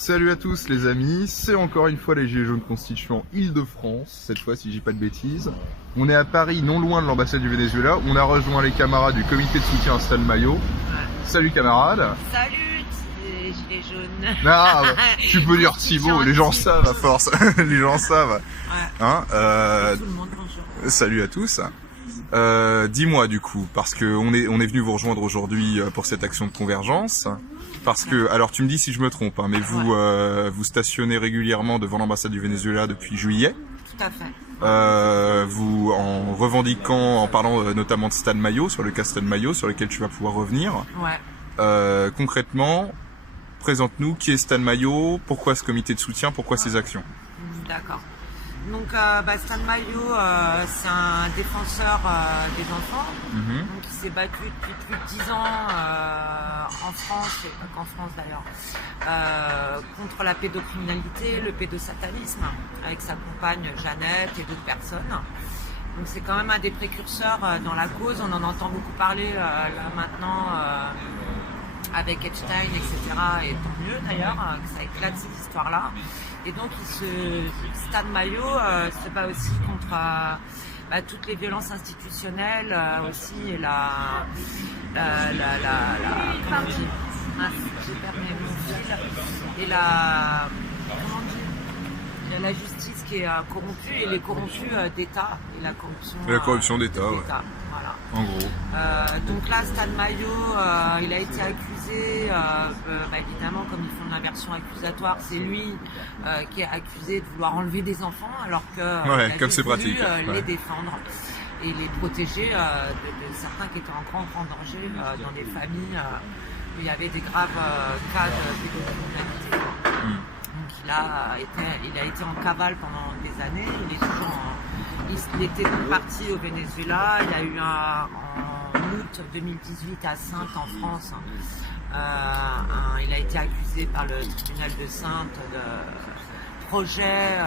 Salut à tous les amis, c'est encore une fois les Gilets jaunes constituants Île-de-France, cette fois si je dis pas de bêtises. On est à Paris, non loin de l'ambassade du Venezuela, on a rejoint les camarades du comité de soutien à Stade Maillot. Salut camarades. Salut les Gilets jaunes. Ah, tu peux dire Thibaut, les gens savent à force, les gens savent. Ouais. Hein, Tout le monde, bonjour. salut à tous. Dis-moi du coup, parce que on est venu vous rejoindre aujourd'hui pour cette action de convergence. Parce que, alors tu me dis si je me trompe, hein, mais vous vous stationnez régulièrement devant l'ambassade du Venezuela depuis juillet. Tout à fait. Vous en revendiquant, en parlant notamment de Stade Maillot, sur le cas Stade Maillot, sur lequel tu vas pouvoir revenir. Ouais. Concrètement, présente-nous qui est Stade Maillot, pourquoi ce comité de soutien, pourquoi ces actions. D'accord. Donc Stade Maillot, c'est un défenseur des enfants, donc il s'est battu depuis plus de 10 ans en France, et pas qu'en France d'ailleurs, contre la pédocriminalité, le pédosatanisme, avec sa compagne Jeannette et d'autres personnes. Donc c'est quand même un des précurseurs dans la cause, on en entend beaucoup parler là maintenant avec Epstein, etc. Et tant mieux d'ailleurs, que ça éclate ces histoires-là. Et donc Stade Maillot se bat aussi contre toutes les violences institutionnelles aussi et comment on dit, j'ai perdu mon fil, et la justice qui est corrompue et les corrompus d'État et la corruption d'État, ouais. Voilà. En gros. Donc là, Stade Maillot, il a été accusé, évidemment, comme ils font une inversion accusatoire, c'est lui qui est accusé de vouloir enlever des enfants, alors que comme c'est voulu pratique, les défendre et les protéger de certains qui étaient en grand danger dans des familles où il y avait des graves cas de pédocriminalité. Donc il a été en cavale pendant des années, il était parti au Venezuela, il a eu en août 2018 à Saintes en France, il a été accusé par le tribunal de Saintes de projet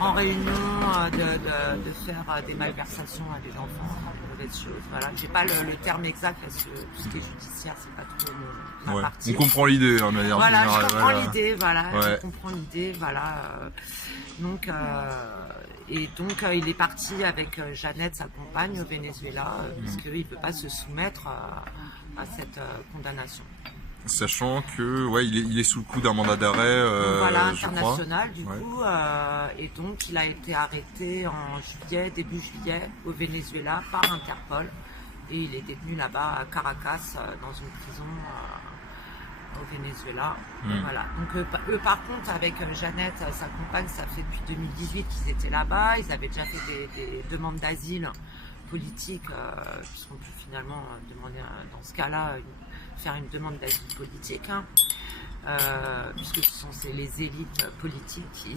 en réunion de faire des malversations à des enfants, de mauvaises choses. Voilà. J'ai pas le terme exact parce que tout ce qui est judiciaire, c'est pas trop ma partie. On comprend l'idée de manière générale. Je comprends l'idée, voilà. Je comprends l'idée, voilà. Donc, il est parti avec Jeannette, sa compagne, au Venezuela, puisqu'il ne peut pas se soumettre à cette condamnation. Sachant que il est sous le coup d'un mandat d'arrêt international du coup, et donc il a été arrêté en début juillet au Venezuela par Interpol, et il est détenu là-bas à Caracas dans une prison au Venezuela. Voilà. Donc eux par contre, avec Jeannette, sa compagne, ça fait depuis 2018 qu'ils étaient là-bas, ils avaient déjà fait des demandes d'asile politique, puisqu'on peut finalement demander dans ce cas-là faire une demande d'asile politique, puisque ce sont les élites politiques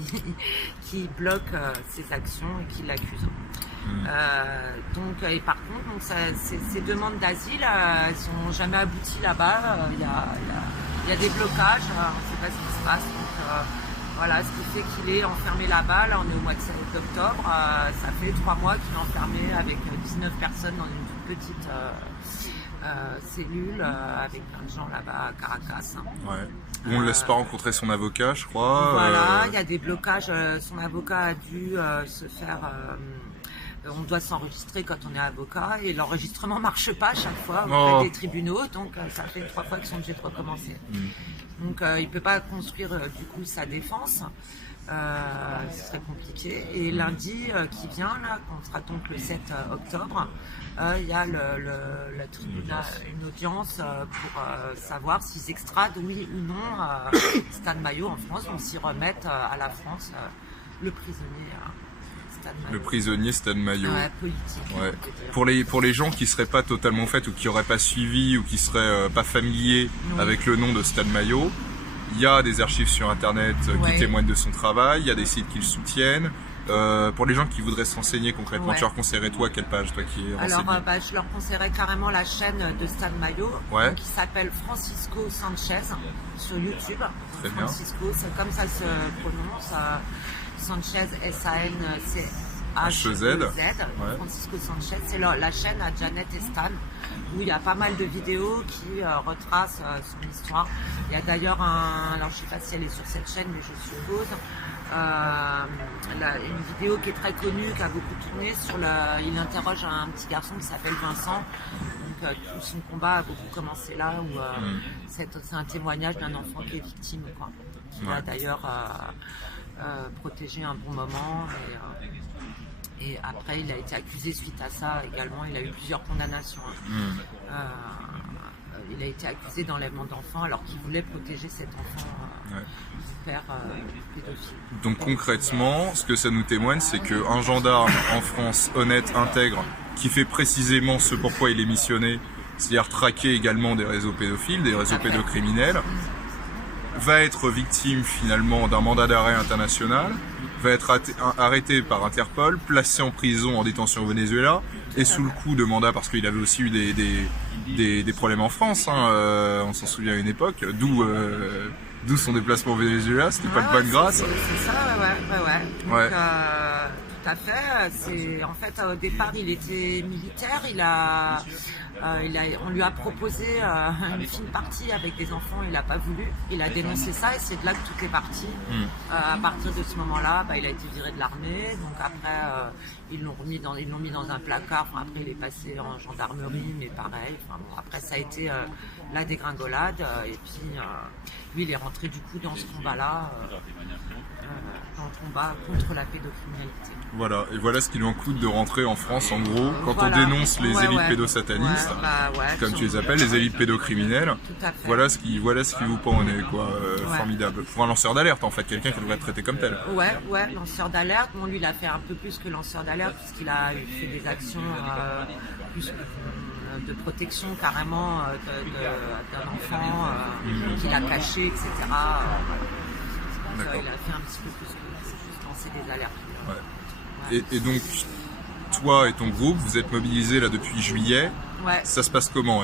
qui bloquent ces actions et qui l'accusent. Et par contre, ces demandes d'asile, elles sont jamais abouties là-bas. Il y a des blocages, on ne sait pas ce qui se passe. Donc, voilà, ce qui fait qu'il est enfermé là-bas. Là, on est au mois d'octobre. Ça fait 3 mois qu'il est enfermé avec 19 personnes dans une toute petite cellule avec plein de gens là-bas à Caracas. Ouais. On ne laisse pas rencontrer son avocat, je crois. Voilà, il y a des blocages. Son avocat a dû se faire... on doit s'enregistrer quand on est avocat et l'enregistrement ne marche pas à chaque fois auprès des tribunaux. Donc ça fait 3 fois qu'ils sont obligés de recommencer. Donc il ne peut pas construire du coup sa défense. Ce serait compliqué. Et lundi qui vient, là, on sera donc le 7 octobre, il y a le tribunal, une audience pour savoir s'ils extradent, oui ou non, Stade Maillot en France, ou s'ils remettent à la France le prisonnier Stade Maillot. Le prisonnier Stade Maillot. Politique. Pour les gens qui seraient pas totalement faits ou qui n'auraient pas suivi ou qui seraient pas familiers avec le nom de Stade Maillot, il y a des archives sur internet qui témoignent de son travail, il y a des sites qui le soutiennent. Pour les gens qui voudraient se renseigner concrètement, tu leur conseillerais toi quelle page, toi qui es renseigné? Alors je leur conseillerais carrément la chaîne de Stade Maillot qui s'appelle Francisco Sanchez sur YouTube. Très Francisco, c'est comme ça se prononce. Sanchez, HEZ, Francisco Sanchez. C'est la chaîne à Janet et Stan, où il y a pas mal de vidéos qui retracent son histoire. Il y a d'ailleurs alors je sais pas si elle est sur cette chaîne, mais je suppose, une vidéo qui est très connue, qui a beaucoup tourné, il interroge un petit garçon qui s'appelle Vincent. Donc tout son combat a beaucoup commencé là, où c'est un témoignage d'un enfant qui est victime, quoi. Qui a d'ailleurs protégé un bon moment. Et après, il a été accusé suite à ça également. Il a eu plusieurs condamnations. Il a été accusé d'enlèvement d'enfants alors qu'il voulait protéger cet enfant du père pédophile. Donc concrètement, ce que ça nous témoigne, c'est qu'un gendarme en France honnête, intègre, qui fait précisément ce pourquoi il est missionné, c'est-à-dire traquer également des réseaux pédophiles, des réseaux pédocriminels, va être victime finalement d'un mandat d'arrêt international, va être arrêté par Interpol, placé en prison, en détention au Venezuela, et sous le coup de mandat, parce qu'il avait aussi eu des problèmes en France, on s'en souvient à une époque, d'où son déplacement au Venezuela, c'était pas de bonne grâce. C'est ça, ouais. Donc, tout à fait. En fait, au départ, il était militaire. On lui a proposé une fine partie avec des enfants. Il n'a pas voulu. Il a dénoncé ça et c'est de là que tout est parti. À partir de ce moment-là, il a été viré de l'armée. Donc après, ils l'ont mis dans un placard. Enfin, après, il est passé en gendarmerie, mais pareil. Enfin, bon, après, ça a été la dégringolade. Et puis, lui, il est rentré du coup dans ce combat-là. Dans le combat contre la pédocriminalité. Voilà, et voilà ce qui lui en coûte de rentrer en France, en gros, quand on dénonce les élites pédosatanistes, comme tu les appelles, les élites pédocriminelles. Voilà ce qui vous pend au nez, quoi. Formidable. Pour un lanceur d'alerte, en fait, quelqu'un qui devrait être traité comme tel. Ouais, lanceur d'alerte. Bon, lui, il a fait un peu plus que lanceur d'alerte, puisqu'il a fait des actions plus de protection carrément d'un enfant qu'il a caché, etc. Il a fait un petit peu plus que juste lancer des alertes. Et donc, toi et ton groupe, vous êtes mobilisés là depuis juillet. Ça se passe comment,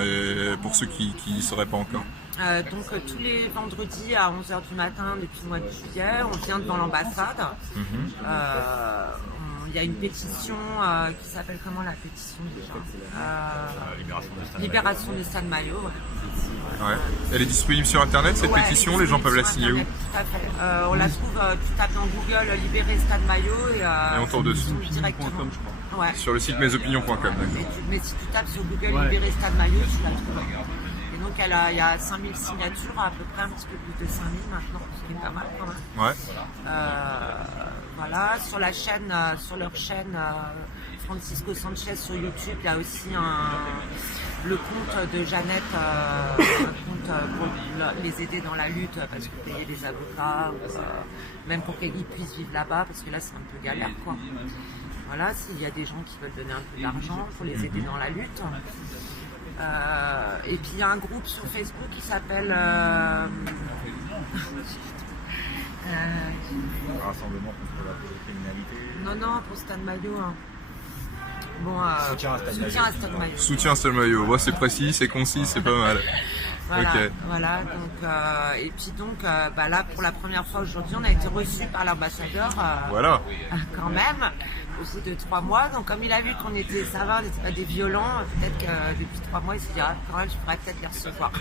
pour ceux qui ne sauraient pas encore? Donc tous les vendredis à 11h du matin depuis le mois de juillet, on vient devant l'ambassade. Il y a une pétition qui s'appelle comment la pétition déjà Libération de Stan Mayo. Elle est disponible sur internet cette pétition, les gens peuvent la signer où? Tout à fait. On la trouve, tu tapes dans Google Libérer Stan Mayo et on tombe dessus. Directement. Sur le site mesopinions.com. Mais si tu tapes sur Google Libérer Stan Mayo, tu la trouves. Et donc il y a 5000 signatures, à peu près un petit peu plus de 5000 maintenant, ce qui est pas mal quand même. Voilà, sur leur chaîne Francisco Sanchez sur YouTube, il y a aussi le compte de Jeannette, un compte pour les aider dans la lutte, parce que payer des avocats, même pour qu'ils puissent vivre là-bas, parce que là c'est un peu galère, quoi. Voilà, s'il y a des gens qui veulent donner un peu d'argent pour les aider dans la lutte. Et puis il y a un groupe sur Facebook qui s'appelle Rassemblement contre la pédocriminalité. Non, pour Stan Mayo. Bon, soutien à Stan Mayo. Soutien à Stan Mayo. C'est précis, c'est concis, c'est pas mal. Voilà. Donc, et puis donc, là, pour la première fois aujourd'hui, on a été reçus par l'ambassadeur. Quand même, au bout de 3 mois. Donc, comme il a vu qu'on était, ça va, on n'était pas des violents, peut-être que depuis 3 mois, il s'est dit, quand même, je pourrais peut-être les recevoir.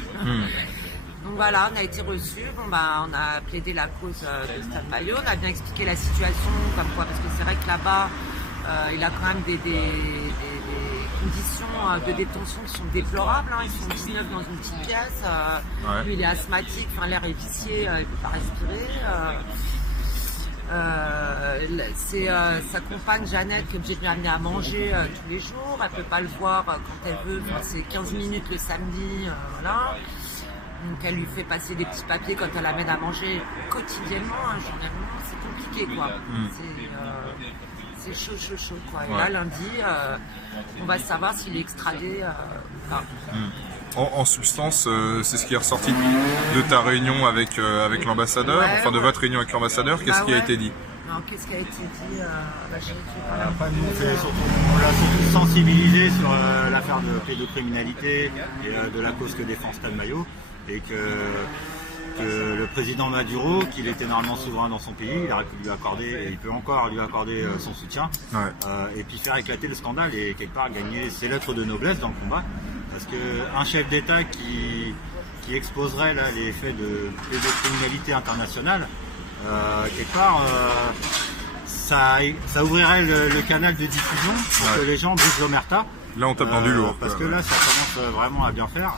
Donc voilà, on a été reçus, on a plaidé la cause de Stan Mayo, on a bien expliqué la situation, comme quoi, parce que c'est vrai que là-bas, il a quand même des conditions de détention qui sont déplorables, ils sont 19 dans une petite pièce, lui il est asthmatique, l'air est vicié, il ne peut pas respirer. Sa compagne Jeannette qui est obligée de l'amener à manger tous les jours, elle ne peut pas le voir quand elle veut, c'est 15 minutes le samedi, voilà. Donc elle lui fait passer des petits papiers quand elle l'amène à manger quotidiennement, journalièrement, c'est compliqué quoi. C'est chaud quoi. Et là lundi, on va savoir s'il est extradé ou pas. En substance, c'est ce qui est ressorti de ta réunion avec l'ambassadeur, de votre réunion avec l'ambassadeur, qu'est-ce qui a été dit? Alors, qu'est-ce qui a été dit Après, nous, on l'a surtout sensibilisé sur l'affaire de pédocriminalité et de la cause que défend Stan Mayo. Et que que le président Maduro, qu'il était normalement souverain dans son pays, il aurait pu lui accorder, et il peut encore lui accorder son soutien, et puis faire éclater le scandale et quelque part gagner ses lettres de noblesse dans le combat. Parce qu'un chef d'État qui exposerait là, les faits de pédocriminalité internationale, quelque part, ça ouvrirait le canal de diffusion pour que les gens brisent l'omerta. Là, on tape dans du lourd. Parce que là, ça commence vraiment à bien faire.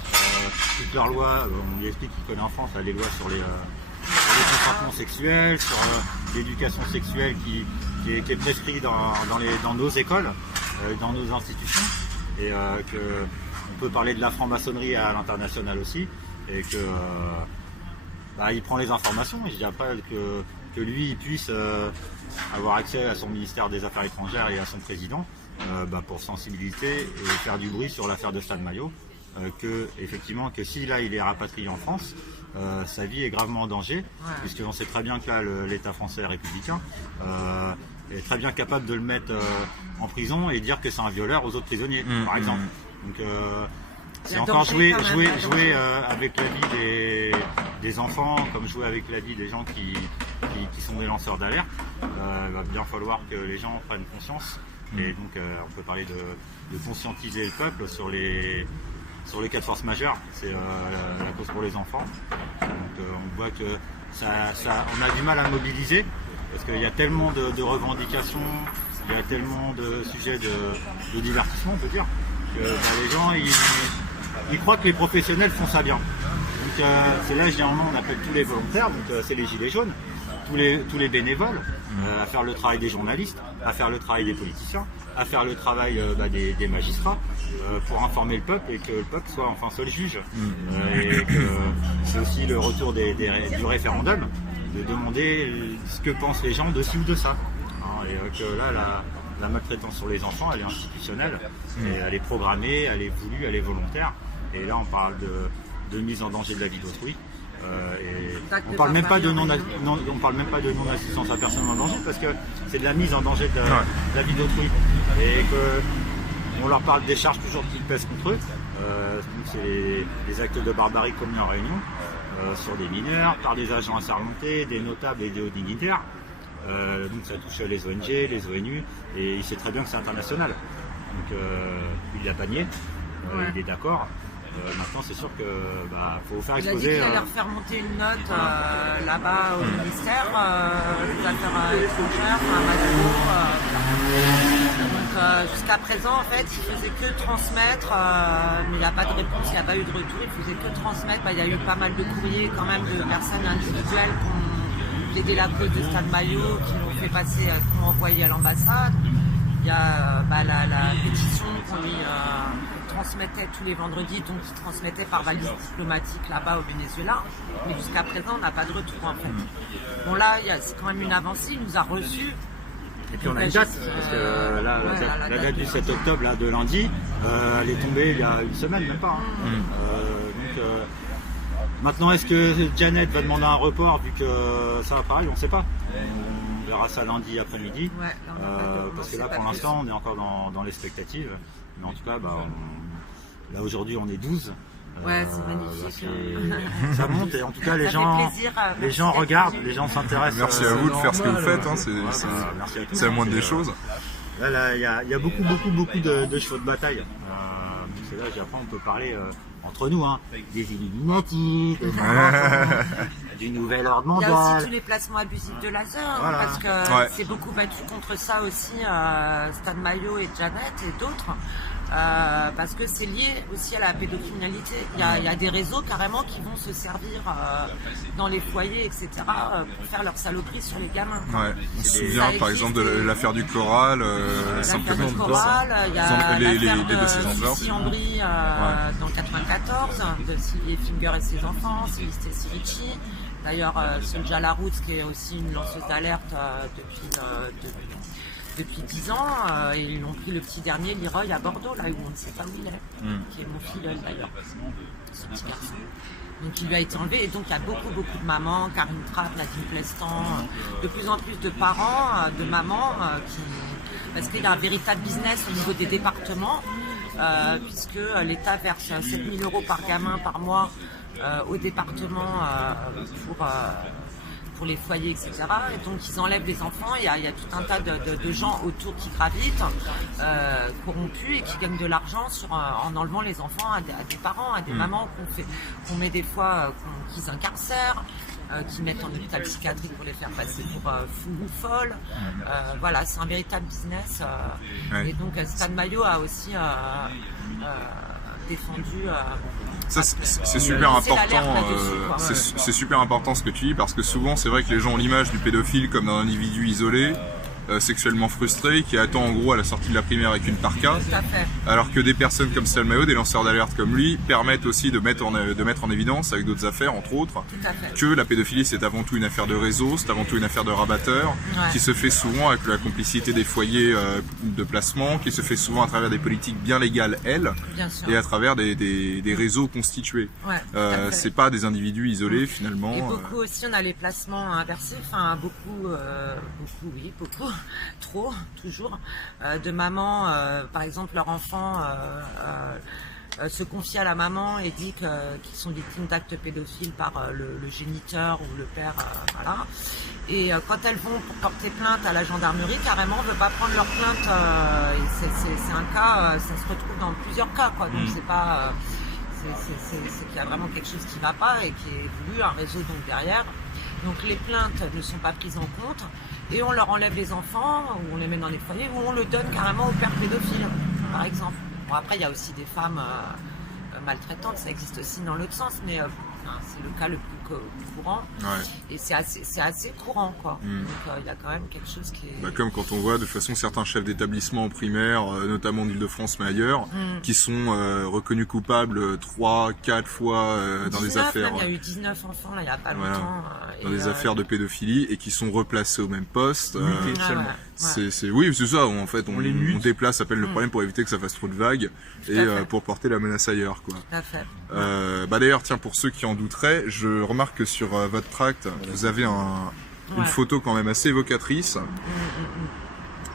Toutes leurs lois, on lui explique qu'il connaît en France les lois sur les consentements sexuels, sur l'éducation sexuelle qui est prescrite dans nos écoles, dans nos institutions, et on peut parler de la franc-maçonnerie à l'international aussi, et que il prend les informations. Et je dis après que lui il puisse avoir accès à son ministère des Affaires étrangères et à son président pour sensibiliser et faire du bruit sur l'affaire de Stan Mayo, effectivement que si là il est rapatrié en France, sa vie est gravement en danger, puisqu'on sait très bien que là l'État français républicain est très bien capable de le mettre en prison et dire que c'est un violeur aux autres prisonniers, par exemple. Donc c'est encore jouer avec la vie des enfants, comme jouer avec la vie des gens qui sont des lanceurs d'alerte. Il va bien falloir que les gens prennent conscience, et donc on peut parler de conscientiser le peuple sur les cas de force majeure. C'est la cause pour les enfants. Donc on voit que on a du mal à mobiliser, parce qu'il y a tellement de revendications, il y a tellement de sujets de divertissement, on peut dire, que les gens ils croient que les professionnels font ça bien. Donc c'est là généralement on appelle tous les volontaires, donc c'est les gilets jaunes, tous les bénévoles, à faire le travail des journalistes, à faire le travail des politiciens, à faire le travail des magistrats, pour informer le peuple et que le peuple soit enfin seul juge. Et que c'est aussi le retour du référendum, de demander ce que pensent les gens de ci ou de ça. Et que là la maltraitance sur les enfants, elle est institutionnelle, et elle est programmée, elle est voulue, elle est volontaire. Et là on parle de mise en danger de la vie d'autrui. On parle même pas de non-assistance à personne en danger, parce que c'est de la mise en danger de la vie d'autrui, et qu'on leur parle des charges toujours qui pèsent contre eux. Donc c'est les actes de barbarie commis en réunion sur des mineurs par des agents assermentés, des notables et des hauts dignitaires. Donc ça touche les ONG, les ONU, et il sait très bien que c'est international. Donc il a panié, il est d'accord. Maintenant c'est sûr que faut faire exposer. Il a dit qu'il allait refaire monter une note là-bas au ministère des Affaires étrangères, donc jusqu'à présent en fait il faisait que transmettre, mais il n'y a pas de réponse, il n'y a pas eu de retour, il faisait que transmettre. Il y a eu pas mal de courriers quand même de personnes individuelles qui ont aidé la cause de Stan Mayo, qui l'ont fait passer, qui l'ont envoyé à l'ambassade. Il y a la pétition qu'on lui transmettait tous les vendredis, donc qui transmettait par valise diplomatique là-bas au Venezuela. Mais jusqu'à présent, on n'a pas de retour en fait. Bon là, c'est quand même une avancée, il nous a reçus. Et puis on a une date, parce que là, la date du 7 octobre là, de lundi, elle est tombée il y a une semaine, même pas. Donc maintenant, est-ce que Janet va demander un report vu que ça va pareil, on ne sait pas. On verra ça lundi après-midi, parce que là pour l'instant on est encore dans l'expectative. Mais en tout cas, là aujourd'hui on est 12. Ouais, c'est magnifique. Ça monte, et en tout cas les gens regardent, les gens s'intéressent. Merci à vous de faire ce que vous faites, c'est la moindre des choses. Là, il y a beaucoup de chevaux de bataille. C'est là, après on peut parler entre nous, des Illuminati, du nouvel ordre mondial. Il y a aussi tous les placements abusifs de laser, parce que c'est beaucoup battu contre ça aussi, Stan Mayo et Janet et d'autres. Parce que c'est lié aussi à la pédocriminalité. Il y a des réseaux carrément qui vont se servir dans les foyers, etc., pour faire leur saloperie sur les gamins. Ouais. On se souvient par exemple de l'affaire du Coral, l'affaire du Coral, il y a l'affaire de Sissi Ambry dans 94, de Sylvie Finger et ses enfants, Céleste Sirici. D'ailleurs, Solja Laroute, qui est aussi une lanceuse d'alerte depuis 10 ans, et ils ont pris le petit dernier, Leroy, à Bordeaux, là où on ne sait pas où il est, qui est mon filleul d'ailleurs, ce petit garçon. Donc il lui a été enlevé, et donc il y a beaucoup de mamans, Karine Trapp, Nadine Plestan, de plus en plus de parents, de mamans, parce qu'il y a un véritable business au niveau des départements, puisque l'État verse 7 000 € par gamin par mois au département pour les foyers, etc. Et donc ils enlèvent les enfants, il y a tout un tas de gens autour qui gravitent, corrompus et qui gagnent de l'argent en enlevant les enfants à des parents, à des mamans qu'on met des fois, qu'ils incarcèrent, qui mettent en hôpital psychiatrique pour les faire passer pour fous ou folles. Voilà, c'est un véritable business. Et donc Stan Mayo a aussi défendu. Ça, c'est super important. C'est super important ce que tu dis, parce que souvent c'est vrai que les gens ont l'image du pédophile comme d'un individu isolé, sexuellement frustré, qui attend en gros à la sortie de la primaire avec une parka. Alors que des personnes comme Stan Mayo, des lanceurs d'alerte comme lui, permettent aussi de mettre en évidence, avec d'autres affaires entre autres, que la pédophilie c'est avant tout une affaire de réseau, c'est avant tout une affaire de rabatteurs, qui se fait souvent avec la complicité des foyers de placement, qui se fait souvent à travers des politiques bien légales, et à travers des réseaux constitués. C'est pas des individus isolés finalement. Et beaucoup aussi, on a les placements inversés, enfin beaucoup, trop, toujours, de mamans, par exemple leur enfant se confie à la maman et dit qu'ils sont victimes d'actes pédophiles par le géniteur ou le père, voilà. Et quand elles vont pour porter plainte à la gendarmerie, carrément on ne veut pas prendre leur plainte. C'est un cas, ça se retrouve dans plusieurs cas, quoi. Donc c'est pas, c'est qu'il y a vraiment quelque chose qui ne va pas et qui est voulu, un réseau donc derrière. Donc les plaintes ne sont pas prises en compte et on leur enlève les enfants ou on les met dans les foyers ou on le donne carrément au père pédophile, par exemple. Bon, après il y a aussi des femmes maltraitantes, ça existe aussi dans l'autre sens, mais c'est le cas le plus courant et c'est assez courant, quoi. Donc il y a quand même quelque chose qui est... comme quand on voit de toute façon certains chefs d'établissement en primaire, notamment en Île-de-France mais ailleurs, qui sont reconnus coupables 3-4 fois dans des affaires... Même, il y a eu 19 enfants là, il n'y a pas longtemps. Dans des affaires de pédophilie et qui sont replacés au même poste. Oui, c'est ça, en fait, on déplace à peine le problème pour éviter que ça fasse trop de vagues et pour porter la menace ailleurs, quoi. Tout à fait. D'ailleurs, tiens, pour ceux qui en douteraient, je remarque que sur votre tract, vous avez une photo quand même assez évocatrice.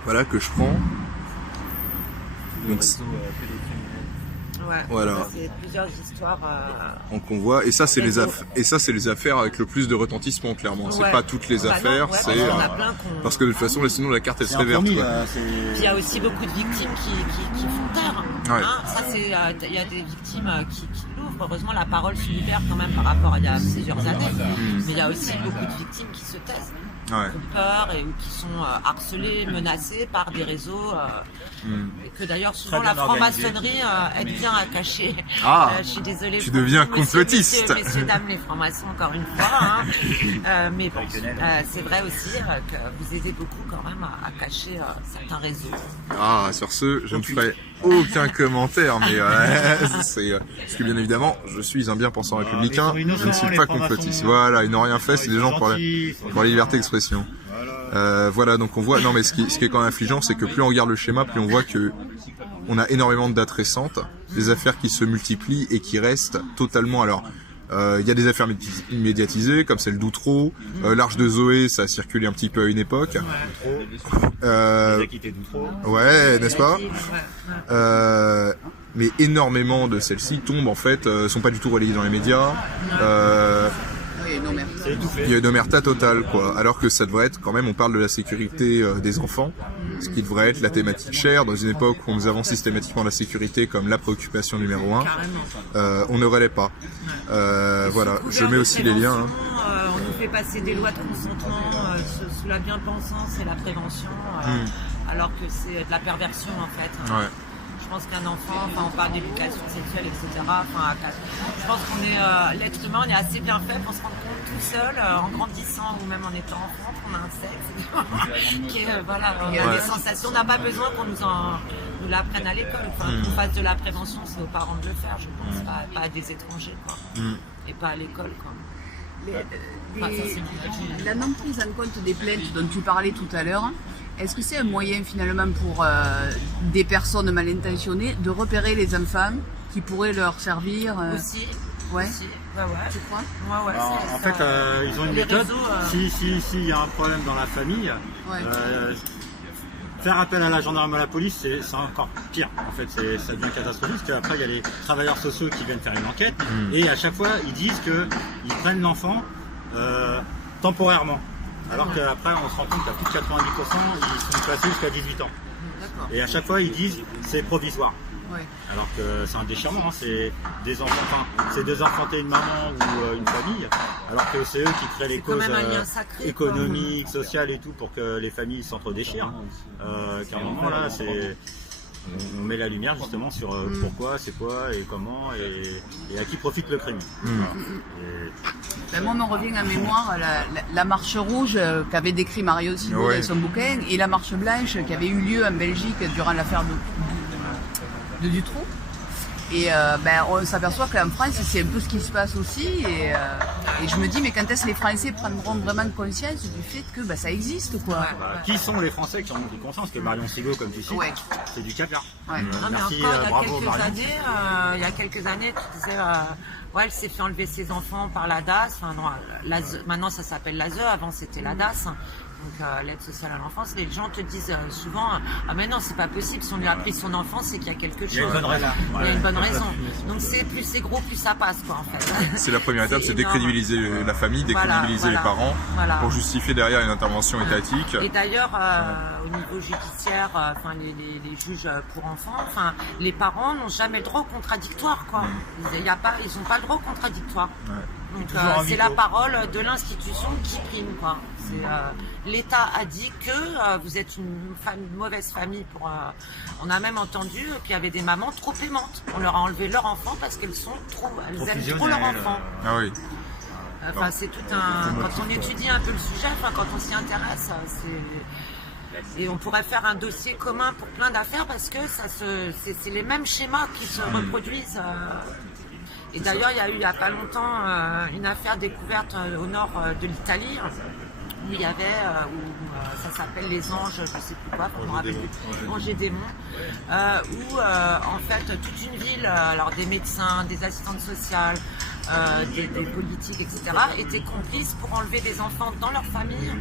Voilà, que je prends. Donc, voilà. C'est plusieurs histoires. Donc on voit, et ça c'est les affaires avec le plus de retentissement, clairement. C'est pas toutes les affaires, c'est parce que de toute façon sinon la carte elle serait verte. Il y a aussi beaucoup de victimes qui font taire. Ça c'est, il y a des victimes qui l'ouvrent. Heureusement la parole se libère quand même par rapport à il y a plusieurs années. Mais il y a aussi beaucoup de victimes qui se taisent. Qui ont peur et ou qui sont harcelés, menacés par des réseaux et que d'ailleurs souvent la franc-maçonnerie aide bien à cacher. Je suis désolée. Tu deviens complotiste. Messieurs, dames, les francs-maçons encore une fois. Mais bon, c'est vrai aussi que vous aidez beaucoup quand même à cacher certains réseaux. Sur ce, je ne ferai aucun commentaire, mais c'est parce que bien évidemment, je suis un bien-pensant républicain, je ne suis pas complotiste. Voilà, ils n'ont rien fait, c'est des gens pour la liberté d'expression. Voilà, donc on voit. Non, mais ce qui est quand même affligeant, c'est que plus on regarde le schéma, plus on voit que on a énormément de dates récentes, des affaires qui se multiplient et qui restent totalement. Alors, il y a des affaires médiatisées comme celle d'Outreau, l'Arche de Zoé, ça a circulé un petit peu à une époque. Ouais, n'est-ce pas? Mais énormément de celles-ci tombent en fait, sont pas du tout relayées dans les médias. Il y a une omerta totale, quoi. Alors que ça devrait être, quand même, on parle de la sécurité des enfants, ce qui devrait être la thématique chère dans une époque où on nous avance systématiquement la sécurité comme la préoccupation numéro 1. On ne relaie pas. Voilà, je mets aussi les liens. On nous fait passer des lois de consentement sous la bien-pensance et la prévention, alors que c'est de la perversion en fait. Je pense qu'un enfant, on parle d'éducation sexuelle, etc. Je pense qu'on est, l'être humain, on est assez bien fait pour se rendre compte tout seul, en grandissant ou même en étant enfant, qu'on a un sexe, qui est, on a des sensations, on n'a pas besoin qu'on nous l'apprenne à l'école. Qu'on fasse de la prévention, c'est aux parents de le faire, je pense, pas à des étrangers, quoi. Et pas à l'école, quoi. La non-prise en compte des plaintes dont tu parlais tout à l'heure, est-ce que c'est un moyen finalement pour des personnes mal intentionnées de repérer les enfants qui pourraient leur servir Aussi. Aussi. Tu crois? En fait, ils ont une méthode. S'il y a un problème dans la famille, faire appel à la gendarmerie, à la police, c'est encore pire. En fait, ça devient catastrophique parce qu'après, il y a les travailleurs sociaux qui viennent faire une enquête et à chaque fois, ils disent qu'ils prennent l'enfant temporairement. Alors qu'après, on se rend compte qu'à plus de 90%, ils sont placés jusqu'à 18 ans. Et à chaque fois, ils disent c'est provisoire. Ouais. Alors que c'est un déchirement, hein. C'est désenfanter une maman ou une famille, alors que c'est eux qui créent les causes économiques, sociales et tout pour que les familles s'entre-déchirent. Car à un moment là, on met la lumière justement sur pourquoi, c'est quoi et comment et à qui profite le crime. Moi, me revient en mémoire la marche rouge qu'avait décrit Mario Sigaud dans son bouquin et la marche blanche qui avait eu lieu en Belgique durant l'affaire de Dutroux. Et on s'aperçoit qu'en France, c'est un peu ce qui se passe aussi. Et je me dis, mais quand est-ce que les Français prendront vraiment conscience du fait que ça existe, quoi. Qui sont les Français qui en ont pris conscience que Marion Sigaud, comme tu sais, c'est du caviar. Merci, bravo Marion. Il y a quelques années, tu disais, elle s'est fait enlever ses enfants par la DAS. Enfin, non, maintenant, ça s'appelle l'ASE. Avant, c'était la DAS. Donc l'aide sociale à l'enfance, les gens te disent souvent ah mais non c'est pas possible, si on lui a pris son enfant c'est qu'il y a quelque chose. Il y a une bonne raison. Il y a une bonne raison. Donc plus c'est gros plus ça passe quoi en fait. C'est la première étape, c'est décrédibiliser la famille, décrédibiliser les parents pour justifier derrière une intervention étatique. Et d'ailleurs au niveau judiciaire, les juges pour enfants, les parents n'ont jamais le droit au contradictoire quoi. Ils n'ont pas le droit au contradictoire. Donc c'est la parole de l'institution qui prime quoi. L'État a dit que vous êtes une mauvaise famille on a même entendu qu'il y avait des mamans trop aimantes. On leur a enlevé leur enfant parce qu'elles aiment trop leur enfant. Ah oui. C'est tout un. Quand on étudie un peu le sujet, quand on s'y intéresse, et on pourrait faire un dossier commun pour plein d'affaires parce que c'est les mêmes schémas qui se reproduisent. Et d'ailleurs, il y a pas longtemps une affaire découverte au nord de l'Italie où il y avait, ça s'appelle les anges, je ne sais plus quoi, on me rappelle plus, anges et démons, où en fait toute une ville, alors des médecins, des assistantes sociales, des politiques, etc., étaient complices pour enlever des enfants dans leur famille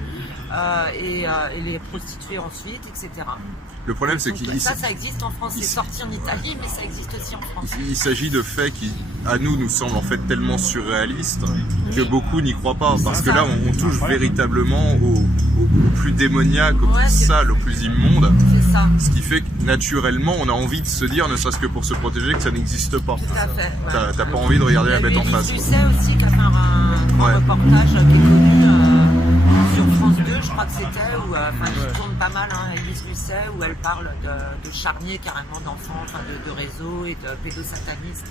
et les prostituer ensuite, etc. Le problème, c'est qu'il ça existe en France, c'est sorti en Italie, mais ça existe aussi en France. Il s'agit de faits qui, à nous semblent en fait tellement surréalistes que beaucoup n'y croient pas. Parce que là, on touche véritablement au plus démoniaque, au plus sale, au plus immonde. C'est ça. Ce qui fait que naturellement, on a envie de se dire, ne serait-ce que pour se protéger, que ça n'existe pas. Tout à fait. T'as pas envie de regarder la bête en face. Tu sais aussi qui a fait un grand reportage qui est connu sur France 2, je crois que c'était, où qui tourne pas mal, Élise Lucet, où elle parle de charniers carrément d'enfants, de réseaux et de pédosatanistes,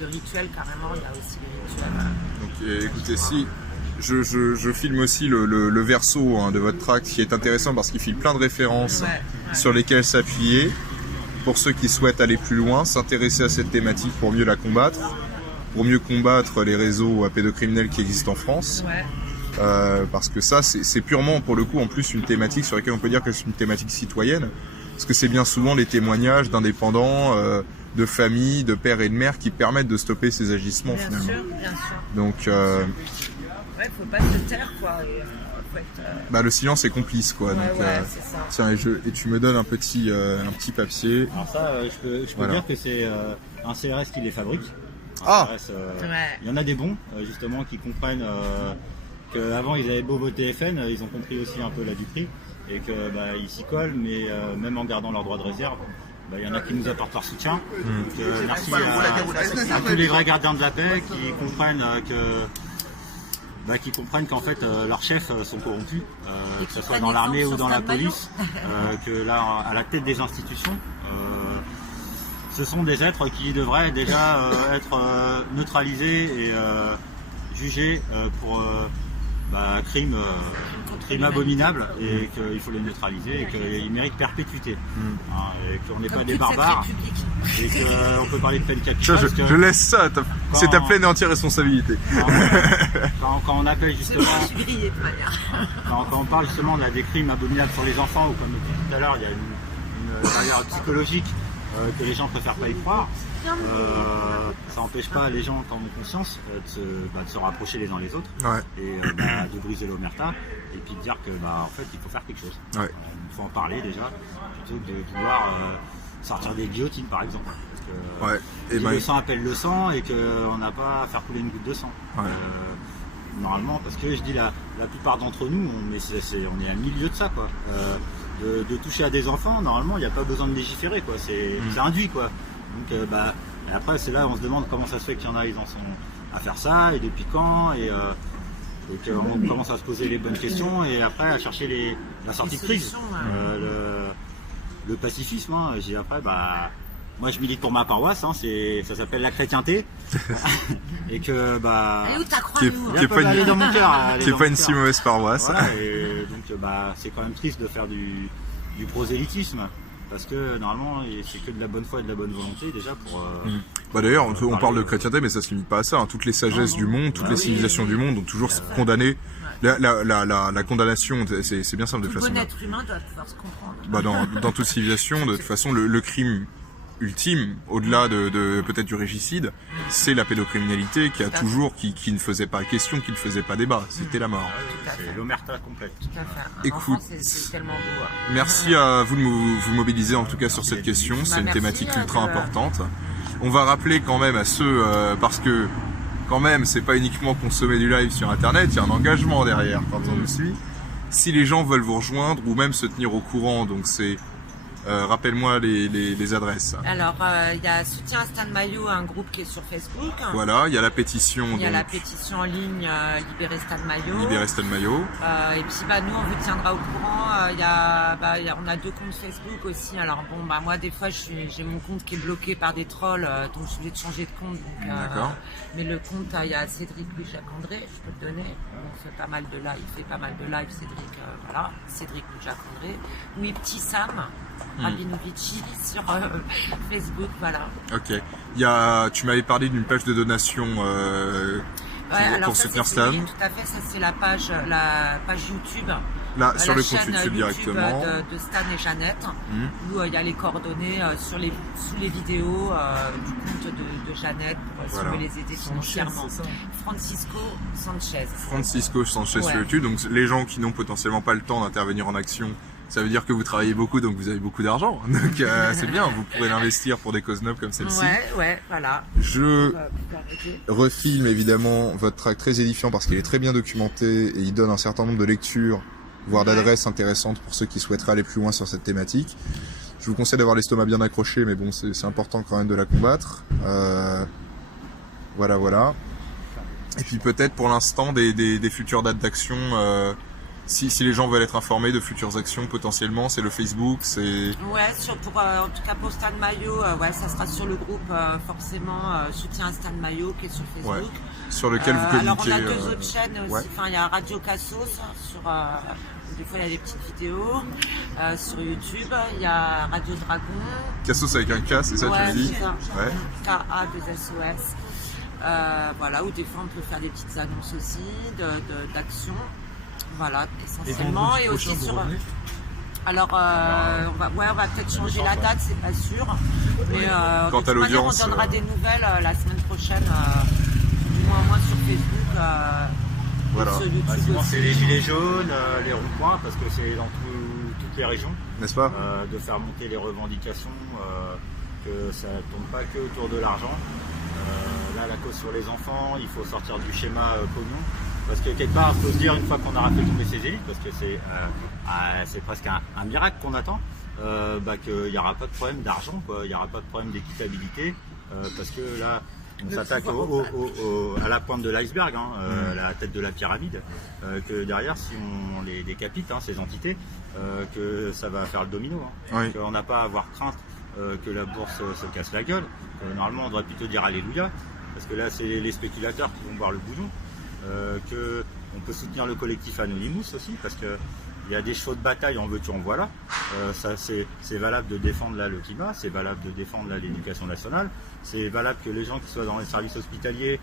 de rituels carrément, il y a aussi les rituels. Donc écoutez, si je filme aussi le verso de votre tract qui est intéressant parce qu'il file plein de références sur lesquelles s'appuyer pour ceux qui souhaitent aller plus loin, s'intéresser à cette thématique pour mieux la combattre, pour mieux combattre les réseaux pédocriminels qui existent en France. Parce que ça, c'est purement, pour le coup, en plus, une thématique sur laquelle on peut dire que c'est une thématique citoyenne. Parce que c'est bien souvent les témoignages d'indépendants, de familles, de pères et de mères qui permettent de stopper ces agissements, finalement. Bien sûr. Donc, faut pas se taire, quoi. Le silence est complice, quoi. Donc, c'est ça. Tiens, et tu me donnes un petit papier. Alors ça, je peux dire que c'est un CRS qui les fabrique. CRS, il y en a des bons, justement, qui comprennent qu'avant ils avaient beau voter FN, ils ont compris aussi un peu la du prix et qu'ils s'y collent, mais même en gardant leur droit de réserve, il y en a qui nous apportent leur soutien. Donc, merci à tous les vrais gardiens de la paix qui comprennent qu'en fait leurs chefs sont corrompus, que ce soit dans l'armée ou dans la police, que là à la tête des institutions, ce sont des êtres qui devraient déjà être neutralisés et jugés pour crime abominable et qu'il faut les neutraliser et qu'ils méritent perpétuité. Et qu'on n'est pas des barbares et qu'on peut parler de peine capitale. Je laisse ça, c'est ta pleine et entière responsabilité. Quand on appelle justement. Quand on parle justement des crimes abominables sur les enfants, ou comme tout à l'heure, il y a une barrière psychologique que les gens préfèrent pas y croire. ça n'empêche pas les gens qui en ont conscience de se rapprocher les uns les autres et de briser l'omerta et puis de dire que en fait il faut faire quelque chose. Il faut en parler déjà plutôt que de vouloir sortir des guillotines par exemple. Et le sang appelle le sang et qu'on n'a pas à faire couler une goutte de sang. Normalement, parce que je dis la plupart d'entre nous, on est à milieu de ça quoi. De toucher à des enfants, normalement il n'y a pas besoin de légiférer quoi. C'est induit quoi. Donc et après c'est là on se demande comment ça se fait qu'il y en a ils en sont à faire ça et depuis quand et qu'on commence à se poser les bonnes questions et après à chercher la sortie de crise. Le pacifisme, je dis après moi je milite pour ma paroisse, ça s'appelle la chrétienté et que qui est pas une si mauvaise paroisse. Et donc c'est quand même triste de faire du prosélytisme parce que normalement c'est que de la bonne foi et de la bonne volonté déjà pour. D'ailleurs on parle de chrétienté mais ça se limite pas à ça. Toutes les sagesses du monde, toutes les civilisations du monde ont toujours condamné. La condamnation, c'est bien simple de toute façon. Tout bon être humain doit pouvoir se comprendre. Dans toute civilisation, de toute façon, le crime ultime, au-delà de peut-être du régicide, c'est la pédocriminalité qui ne faisait pas question, qui ne faisait pas débat. C'était la mort. C'est l'omerta complète. Tout à fait. Écoute, c'est tellement beau. Merci à vous de vous mobiliser en tout cas sur cette question. C'est une thématique ultra importante. On va rappeler quand même à ceux, parce que quand même, c'est pas uniquement consommer du live sur Internet, il y a un engagement derrière quand on nous suit. Si les gens veulent vous rejoindre ou même se tenir au courant, donc c'est rappelle-moi les adresses. Alors, il y a Soutien à Stan Mayo, un groupe qui est sur Facebook. Voilà, il y a la pétition. Il y a la pétition en ligne Libérer Stan Mayo. Libérer Stan Mayo. Et puis nous, on vous tiendra au courant. On a 2 comptes Facebook aussi. Alors moi, des fois, j'ai mon compte qui est bloqué par des trolls, donc je suis obligée de changer de compte. D'accord. Mais le compte, il y a Cédric Louis-Jacques-André, je peux te donner. Il fait pas mal de live, Cédric. Cédric Louis-Jacques-André. Oui, Petit Sam. Rabinovici sur Facebook, voilà. Ok. Tu m'avais parlé d'une page de donation pour soutenir Stan. Oui, tout à fait. Ça c'est la page YouTube. Là, sur le compte YouTube directement. De Stan et Jeannette, où il y a les coordonnées sous les vidéos du compte de Jeannette pour si vous voulez les aider financièrement. Francisco Sanchez sur YouTube. Donc les gens qui n'ont potentiellement pas le temps d'intervenir en action. Ça veut dire que vous travaillez beaucoup, donc vous avez beaucoup d'argent. Donc c'est bien, vous pourrez l'investir pour des causes nobles comme celle-ci. Ouais, voilà. Je refilme évidemment votre tract très édifiant parce qu'il est très bien documenté et il donne un certain nombre de lectures, voire d'adresses intéressantes pour ceux qui souhaiteraient aller plus loin sur cette thématique. Je vous conseille d'avoir l'estomac bien accroché, mais bon, c'est important quand même de la combattre. Voilà. Et puis peut-être pour l'instant des futures dates d'action. Si les gens veulent être informés de futures actions potentiellement, c'est le Facebook, c'est... Ouais, en tout cas pour Stan Mayo, ça sera sur le groupe forcément Soutien à Stan Mayo qui est sur Facebook. Ouais, sur lequel vous communiquez. Alors on a 2 autres chaînes aussi, il y a Radio Cassos, des fois il y a des petites vidéos, sur YouTube, il y a Radio Dragon. Cassos avec un K, c'est ça tu me dis? Ouais, K-A-2-S-O-S. Voilà, où des fois on peut faire des petites annonces aussi d'actions. Voilà, essentiellement. Et aussi sur. Alors, on va peut-être changer la date, c'est pas sûr. Mais quant à l'audience, on donnera des nouvelles la semaine prochaine, du moins sur Facebook. Voilà. Sinon, c'est les gilets jaunes, les ronds-points, parce que c'est dans toutes les régions. N'est-ce pas? De faire monter les revendications, que ça ne tourne pas que autour de l'argent. Là, la cause sur les enfants, il faut sortir du schéma pognon. Parce que quelque part, il faut se dire, une fois qu'on aura fait tomber ces élites, parce que c'est presque un miracle qu'on attend, qu'il n'y aura pas de problème d'argent, il n'y aura pas de problème d'équitabilité, parce que là, on s'attaque à la pointe de l'iceberg, la tête de la pyramide, que derrière, si on les décapite, ces entités, que ça va faire le domino. Oui. On n'a pas à avoir crainte que la bourse se casse la gueule. Normalement, on devrait plutôt dire alléluia, parce que là, c'est les spéculateurs qui vont boire le bouillon. On peut soutenir le collectif Anonymous aussi, parce qu'il y a des chevaux de bataille en veux-tu en voilà. Ça c'est valable de défendre le climat, c'est valable de défendre l'éducation nationale, c'est valable que les gens qui soient dans les services hospitaliers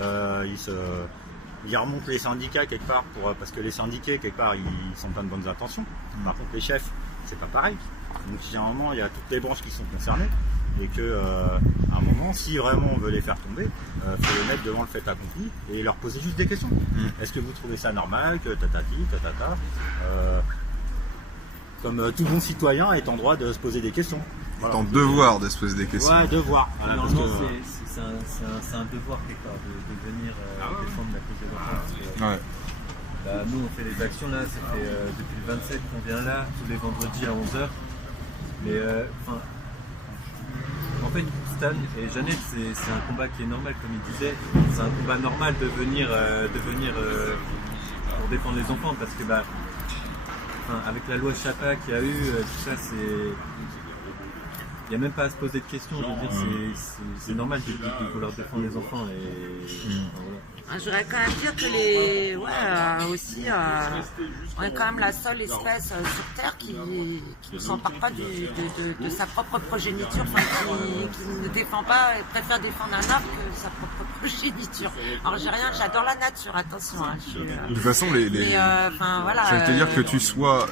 ils remontent les syndicats quelque part parce que les syndiqués quelque part ils sont plein de bonnes intentions. Par contre les chefs c'est pas pareil. Donc généralement il y a toutes les branches qui sont concernées et que à un moment, si vraiment on veut les faire tomber, faut les mettre devant le fait accompli et leur poser juste des questions. Est-ce que vous trouvez ça normal que tatati, tatata, comme tout bon citoyen est en droit de se poser des questions. Voilà. En devoir de se poser des questions. Ouais, devoir. Voilà, normalement, c'est un devoir quelque part de venir défendre la cause des enfants. Ouais. Bah, nous on fait les actions là, ça fait depuis le 27 qu'on vient là, tous les vendredis à 11h. Mais en fait Stan et Jeannette c'est un combat qui est normal comme il disait, c'est un combat normal de venir pour défendre les enfants parce que avec la loi Chapa qu'il y a eu, tout ça il n'y a même pas à se poser de questions, je veux dire c'est normal de vouloir défendre les enfants Je voudrais quand même dire que on est quand même la seule espèce sur Terre qui ne s'empare pas de sa propre progéniture, qui ne défend pas, préfère défendre un arbre que sa propre progéniture. Alors j'adore la nature, attention. De toute façon, je vais te dire que tu sois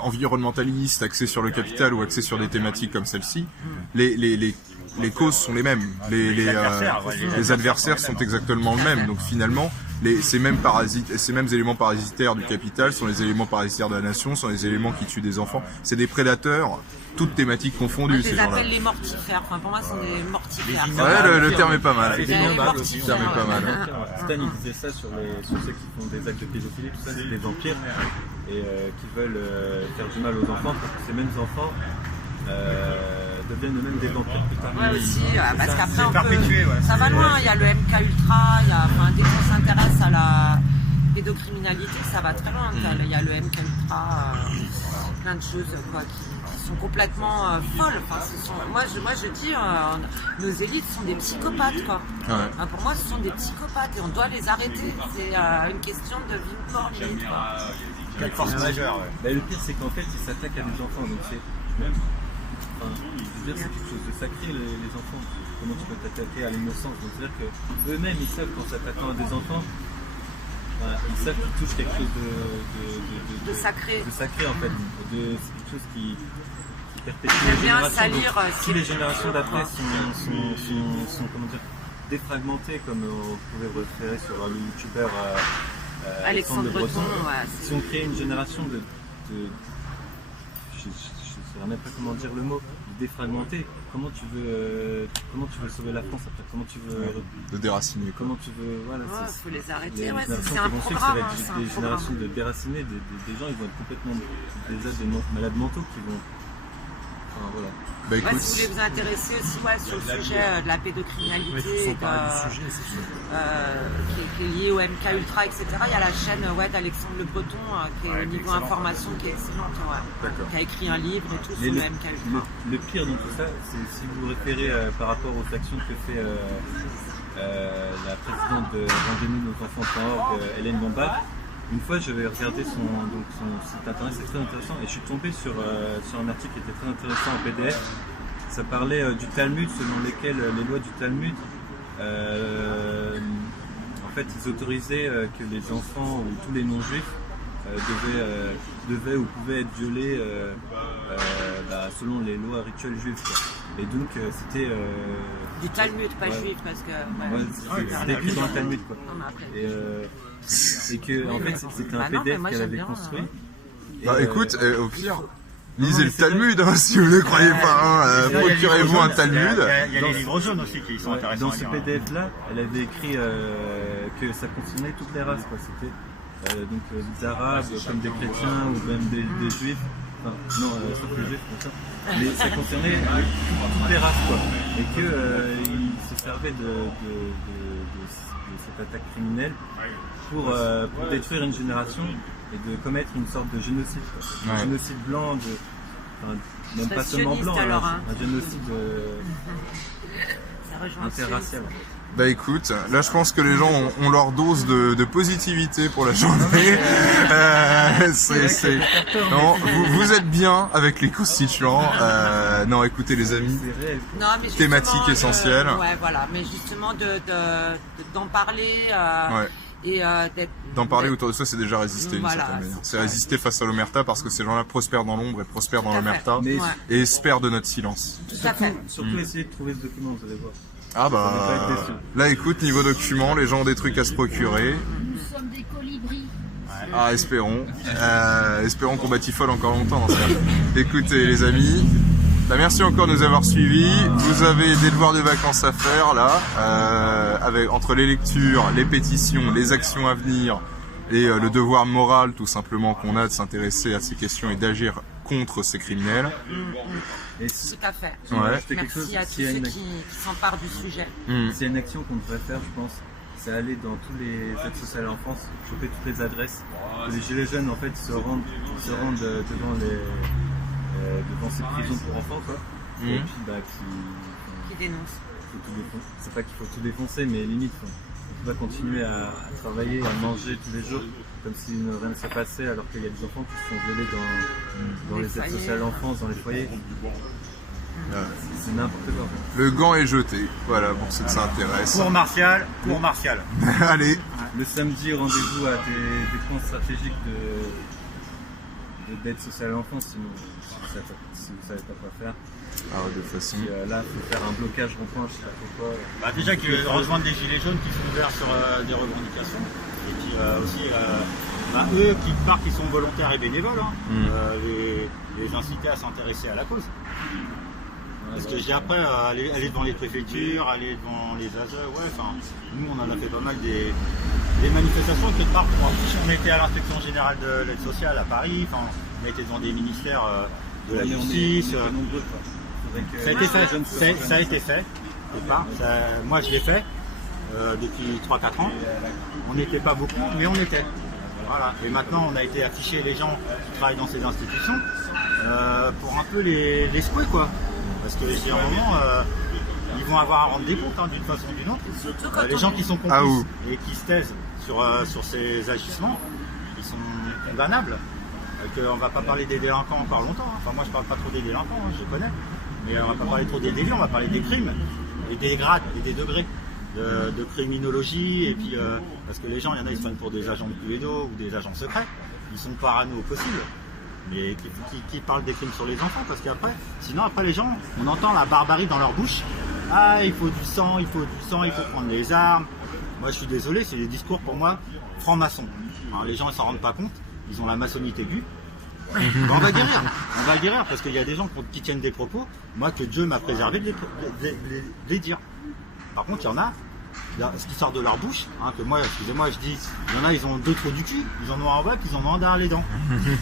environnementaliste, axé sur le capital ou axé sur des thématiques comme celle-ci, les causes sont les mêmes. Les adversaires sont exactement les mêmes. Donc finalement, ces mêmes éléments parasitaires du capital sont les éléments parasitaires de la nation, sont les éléments qui tuent des enfants. C'est des prédateurs, toutes thématiques confondues. Je les appelle les mortifères. Enfin, pour moi, ce sont des mortifères. Ouais, le terme est pas mal. Le terme est pas mal. Stan il disait ça sur ceux qui font des actes de pédophilie, tout ça, c'est des vampires et qui veulent faire du mal aux enfants pour que ces mêmes enfants deviennent eux-mêmes des vampires plus tard. Ouais, aussi, parce qu'après ça va loin, il y a le MK Ultra, dès qu'on s'intéresse à la pédocriminalité, ça va très loin. Il y a le MK Ultra, plein de choses qui sont complètement folles. Moi je dis, nos élites sont des psychopathes, quoi. Ouais. Pour moi, ce sont des psychopathes et on doit les arrêter. C'est une question de vie ou mort, limite, quoi. Quelle force majeure, ouais. Le pire, c'est qu'en fait, ils s'attaquent à des enfants, donc c'est même. Je veux dire, c'est quelque chose de sacré, les enfants. Comment tu peux t'attaquer à l'innocence? Donc, c'est-à-dire qu'eux-mêmes, ils savent qu'en s'attaquant à des enfants, ils savent qu'ils touchent quelque chose de sacré. De sacré, en fait. C'est quelque chose qui perpétue les générations. Si les générations d'après sont comment dire, défragmentées, comme on pouvait référer sur le youtubeur Alexandre Breton, si on crée une génération je ne sais même pas comment dire le mot, défragmenté, comment tu veux sauver la France après, comment tu veux de déraciner, comment tu veux, voilà, faut les arrêter, c'est un programme, ça va être des générations de déracinés, des gens, ils vont être complètement des malades mentaux qui vont, voilà. Écoute, si vous voulez vous intéresser aussi sur le sujet de la pédocriminalité qui est liée au MK Ultra, etc. Il y a la chaîne d'Alexandre Le Breton qui est au niveau information qui est excellente, qui a écrit un livre et tout sur le MK Ultra. Le pire dans tout ça, c'est si vous vous référez par rapport aux actions que fait la présidente de Rendez-nous nos enfants.org, Hélène Lombard. Une fois, je vais regarder son site internet, c'est très intéressant, et je suis tombé sur un article qui était très intéressant en PDF. Ça parlait du Talmud, selon lesquels les lois du Talmud, en fait, ils autorisaient que les enfants ou tous les non-juifs devaient ou pouvaient être violés selon les lois rituelles juives, quoi. Et donc, c'était... du Talmud, pas juif, parce que... c'était écrit dans le Talmud, quoi. Et que en fait c'était un PDF qu'elle avait construit. Écoute, au pire, lisez le Talmud si vous ne croyez pas. Procurez-vous un Talmud. Il y a les livres jaunes aussi qui sont intéressants. Dans ce PDF là, elle avait écrit que ça concernait toutes les races, quoi. C'était donc des arabes comme des chrétiens ou même des juifs. Enfin, non, sauf les juifs, comme ça. Mais ça concernait toutes les races, quoi. Et qu'ils se servaient de cette attaque criminelle pour détruire une génération et de commettre une sorte de génocide, quoi. Un génocide blanc, même pas seulement blanc, un génocide interracial. Écoute, là je pense que les gens ont leur dose de positivité pour la journée. Non, vous êtes bien avec les constituants. Non, écoutez les amis, thématique essentielle. Mais justement d'en parler. Et d'en parler autour de ça, c'est déjà résister d'une certaine manière. C'est résister face à l'omerta parce que ces gens-là prospèrent dans l'ombre et prospèrent dans l'omerta et espèrent de notre silence. Surtout essayer de trouver ce document, vous allez voir. Ah bah, là écoute, niveau document, les gens ont des trucs à se procurer. Nous sommes des colibris. Ah, espérons. Espérons qu'on batifole encore longtemps. Ça. Écoutez les amis, bah, merci encore de nous avoir suivis. Vous avez des devoirs de vacances à faire là, entre les lectures, les pétitions, les actions à venir et le devoir moral tout simplement qu'on a de s'intéresser à ces questions et d'agir contre ces criminels. Tout à fait. Ouais. Merci à tous ceux qui s'emparent du sujet. C'est une action qu'on devrait faire, je pense. C'est aller dans tous les aides sociales à l'enfance, choper toutes les adresses. Les gilets jaunes en fait se rendent devant ces prisons pour enfants quoi. Et puis Qui dénoncent. C'est pas qu'il faut tout défoncer, mais limite on va continuer à travailler, à manger tous les jours comme si rien ne s'est passé alors qu'il y a des enfants qui se sont violés dans les aides sociales à l'enfance, dans les foyers. C'est n'importe quoi. Le gant est jeté, voilà, pour ceux que ça intéresse. Cours martial. Allez. Le samedi, rendez-vous à des points stratégiques d'aide sociale à l'enfance si vous savez pas quoi faire. Ah ouais, de toute façon. Là, il faut faire un blocage rond-point, je sais pas pourquoi. Bah, déjà que rejoindre des gilets jaunes qui sont ouverts sur des revendications. Et puis aussi, eux qui sont volontaires et bénévoles, les inciter à s'intéresser à la cause. Parce que j'ai après aller devant les préfectures, aller devant les ASE, nous on en a fait pas mal des manifestations quelque part. On était à l'inspection générale de l'aide sociale à Paris, on a été devant des ministères de la justice. Ça a été fait. Moi je l'ai fait depuis 3-4 ans. On n'était pas beaucoup, mais on était. Voilà. Et maintenant on a été afficher les gens qui travaillent dans ces institutions pour un peu les secouer quoi. Parce que j'ai un moment, ils vont avoir à rendre des comptes d'une façon ou d'une autre. Les gens qui sont complices et qui se taisent sur ces agissements, ils sont condamnables. On ne va pas parler des délinquants encore longtemps. Enfin moi je parle pas trop des délinquants, je les connais. Mais on va pas parler trop des délits, on va parler des crimes et des grades et des degrés de criminologie. Et puis parce que les gens, il y en a, ils se prennent pour des agents de Cluedo ou des agents secrets. Ils sont parano au possible. Mais qui parlent des crimes sur les enfants, parce qu'après, sinon après les gens, on entend la barbarie dans leur bouche. Ah, il faut du sang, il faut prendre les armes. Moi je suis désolé, c'est des discours pour moi francs-maçons. Les gens ils s'en rendent pas compte, ils ont la maçonnité aiguë. On va guérir, parce qu'il y a des gens qui tiennent des propos, moi que Dieu m'a préservé de les dire. Par contre, il y en a, ce qui sort de leur bouche, que moi, excusez-moi, je dis, il y en a, ils ont deux trous du cul, ils en ont en bas, puis ils en ont un derrière les dents.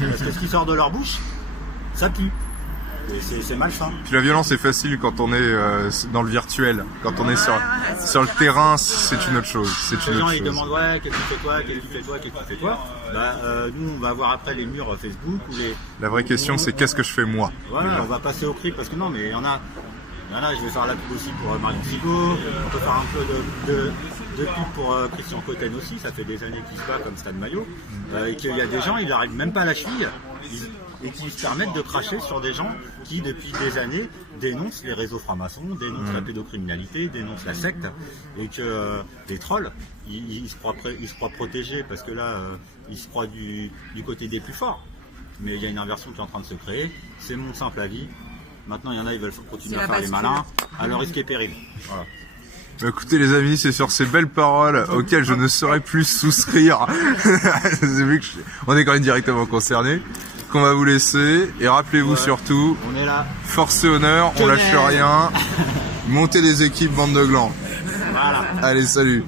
Parce que ce qui sort de leur bouche, ça pue. Et c'est malsain. Puis la violence est facile quand on est dans le virtuel. Quand on est sur le terrain, c'est une autre chose. Les gens ils demandent qu'est-ce que tu fais toi. Nous on va voir après les murs Facebook ou les. La vraie question c'est qu'est-ce que je fais moi. Voilà, on va passer au cri parce que non mais il y en a, je vais faire la pub aussi pour Marion Sigaud, on peut faire un peu de pub pour Christian Cotten aussi, ça fait des années qu'il se bat comme Stan Mayo, et qu'il y a des gens, ils n'arrivent même pas à la cheville, et qui se permettent de cracher sur des gens qui depuis des années dénoncent les réseaux francs-maçons, dénoncent la pédocriminalité, dénoncent la secte, et que les trolls, ils se croient protégés parce que là, ils se croient du côté des plus forts. Mais il y a une inversion qui est en train de se créer, c'est mon simple avis. Maintenant, il y en a, ils veulent continuer à faire les malins, à leur risque et péril. Voilà. Écoutez les amis, c'est sur ces belles paroles auxquelles je ne saurais plus souscrire. Vu que on est quand même directement concernés. Qu'on va vous laisser. Et rappelez-vous surtout, on est là. Force et honneur, on lâche rien. Montez des équipes, bande de glands. Voilà. Allez, salut.